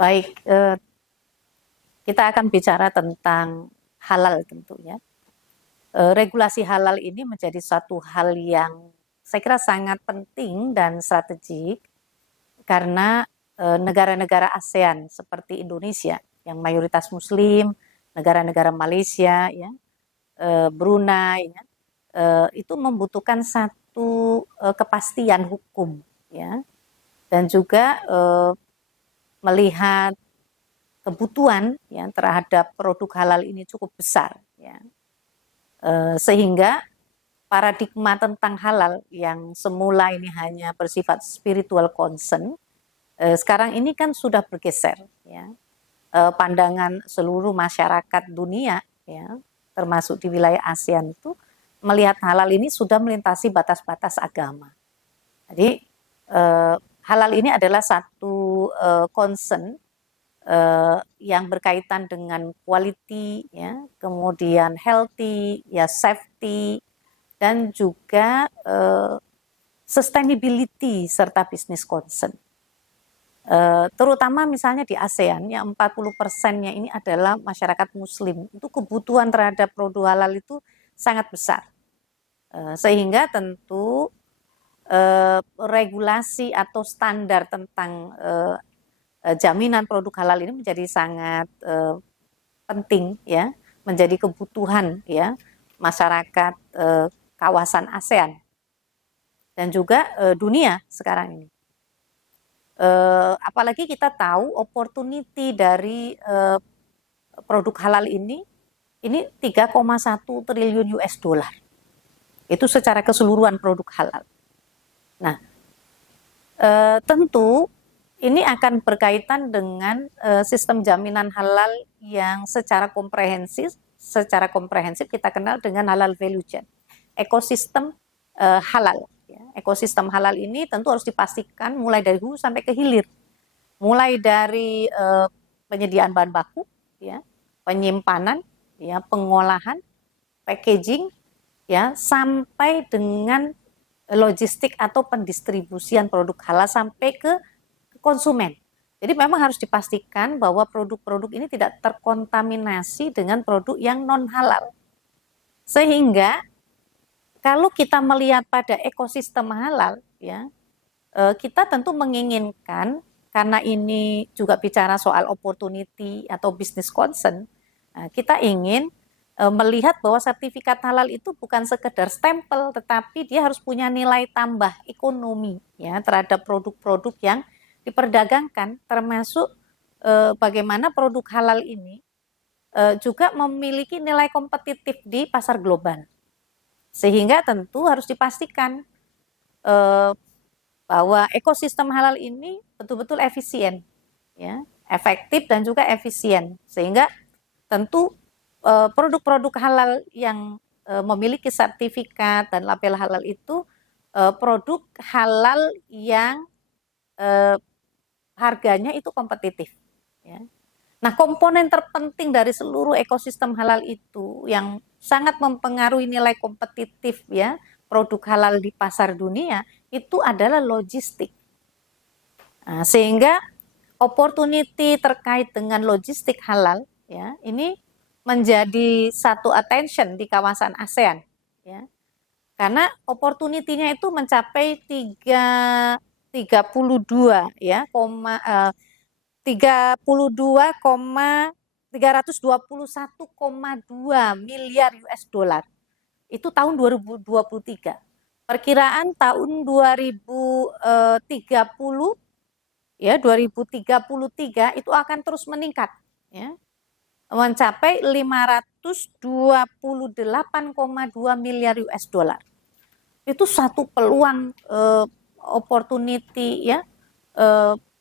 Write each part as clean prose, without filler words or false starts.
Baik, kita akan bicara tentang halal tentunya. Regulasi halal ini menjadi suatu hal yang saya kira sangat penting dan strategik karena negara-negara ASEAN seperti Indonesia yang mayoritas Muslim, negara-negara Malaysia, ya, Brunei, ya, itu membutuhkan satu kepastian hukum, ya, dan juga melihat kebutuhan ya terhadap produk halal ini cukup besar, ya. Sehingga paradigma tentang halal yang semula ini hanya bersifat spiritual concern, sekarang ini kan sudah bergeser, ya. Pandangan seluruh masyarakat dunia, ya, termasuk di wilayah ASEAN itu melihat halal ini sudah melintasi batas-batas agama. Jadi halal ini adalah satu concern yang berkaitan dengan quality, ya, kemudian healthy, ya, safety, dan juga sustainability serta business concern. Terutama misalnya di ASEAN yang 40%-nya ini adalah masyarakat Muslim, itu kebutuhan terhadap produk halal itu sangat besar, sehingga tentu regulasi atau standar tentang jaminan produk halal ini menjadi sangat penting, ya, menjadi kebutuhan, ya, masyarakat kawasan ASEAN dan juga dunia sekarang ini. Apalagi kita tahu opportunity dari produk halal ini 3,1 triliun US dollar. Itu secara keseluruhan produk halal. Nah, tentu ini akan berkaitan dengan sistem jaminan halal yang secara komprehensif kita kenal dengan halal value chain, ekosistem halal. Ya. Ekosistem halal ini tentu harus dipastikan mulai dari hulu sampai ke hilir, mulai dari penyediaan bahan baku, ya, penyimpanan, ya, pengolahan, packaging, ya, sampai dengan logistik atau pendistribusian produk halal sampai ke konsumen. Jadi memang harus dipastikan bahwa produk-produk ini tidak terkontaminasi dengan produk yang non halal. Sehingga kalau kita melihat pada ekosistem halal, ya, kita tentu menginginkan, karena ini juga bicara soal opportunity atau business concern, kita ingin melihat bahwa sertifikat halal itu bukan sekedar stempel, tetapi dia harus punya nilai tambah ekonomi, ya, terhadap produk-produk yang diperdagangkan, termasuk bagaimana produk halal ini juga memiliki nilai kompetitif di pasar global. Sehingga tentu harus dipastikan bahwa ekosistem halal ini betul-betul efisien, ya, efektif dan juga efisien, sehingga tentu produk-produk halal yang memiliki sertifikat dan label halal itu produk halal yang harganya itu kompetitif, ya. Nah, komponen terpenting dari seluruh ekosistem halal itu yang sangat mempengaruhi nilai kompetitif, ya, produk halal di pasar dunia itu adalah logistik. Nah, sehingga opportunity terkait dengan logistik halal, ya, ini menjadi satu attention di kawasan ASEAN, ya. Karena opportunity-nya itu mencapai 32 ya, 321,2 miliar US dollar. Itu tahun 2023. Perkiraan tahun 2030, ya, 2033 itu akan terus meningkat, ya, mencapai 528,2 miliar US dollar. Itu satu peluang opportunity, ya,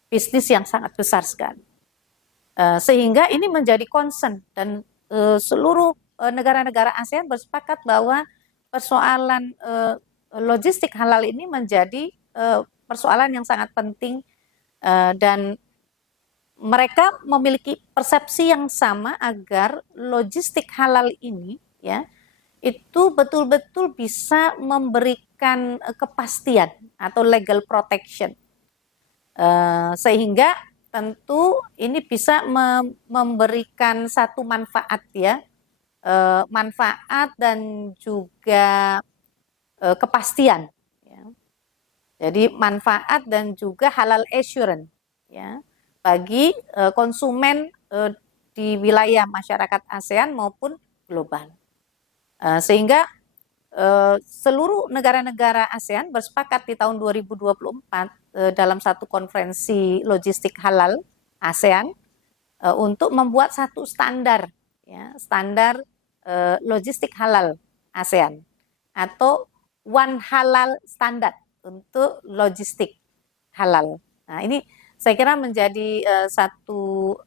bisnis yang sangat besar sekali. Sehingga ini menjadi concern dan seluruh negara-negara ASEAN bersepakat bahwa persoalan logistik halal ini menjadi persoalan yang sangat penting, dan mereka memiliki persepsi yang sama agar logistik halal ini, ya, itu betul-betul bisa memberikan kepastian atau legal protection, sehingga tentu ini bisa memberikan satu manfaat ya, manfaat dan juga kepastian. Ya. Jadi manfaat dan juga halal assurance ya bagi konsumen di wilayah masyarakat ASEAN maupun global. Sehingga seluruh negara-negara ASEAN bersepakat di tahun 2024 dalam satu konferensi logistik halal ASEAN untuk membuat satu standar, ya, standar logistik halal ASEAN atau One Halal Standard untuk logistik halal. Nah, ini saya kira menjadi satu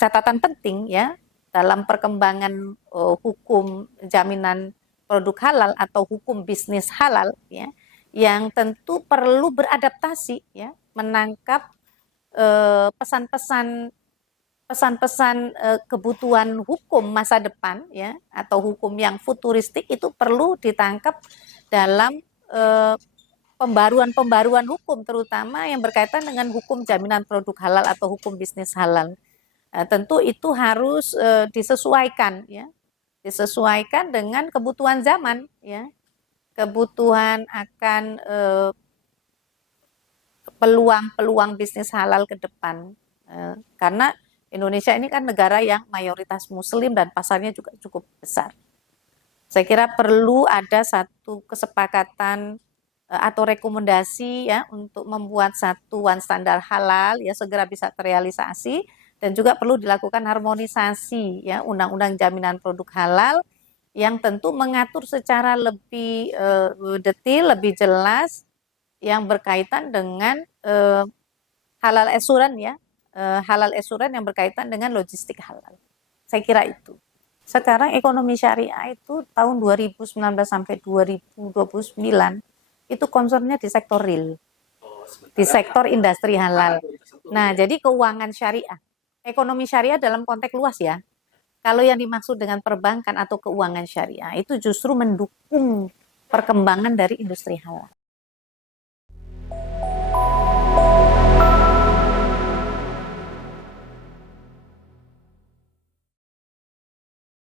catatan penting ya dalam perkembangan hukum jaminan produk halal atau hukum bisnis halal ya, yang tentu perlu beradaptasi ya, menangkap pesan-pesan kebutuhan hukum masa depan ya atau hukum yang futuristik itu perlu ditangkap dalam pembaruan hukum terutama yang berkaitan dengan hukum jaminan produk halal atau hukum bisnis halal. Tentu itu harus disesuaikan ya, disesuaikan dengan kebutuhan zaman ya, kebutuhan akan peluang-peluang bisnis halal ke depan. Karena Indonesia ini kan negara yang mayoritas muslim dan pasarnya juga cukup besar. Saya kira perlu ada satu kesepakatan atau rekomendasi ya untuk membuat satu one standar halal ya segera bisa terrealisasi dan juga perlu dilakukan harmonisasi ya undang-undang jaminan produk halal yang tentu mengatur secara lebih detail, lebih jelas yang berkaitan dengan halal assurance ya, halal assurance yang berkaitan dengan logistik halal. Saya kira itu. Sekarang ekonomi syariah itu tahun 2019 sampai 2029 itu concernnya di sektor real, di sektor industri halal. Nah, jadi keuangan syariah, ekonomi syariah dalam konteks luas ya. Kalau yang dimaksud dengan perbankan atau keuangan syariah itu justru mendukung perkembangan dari industri halal.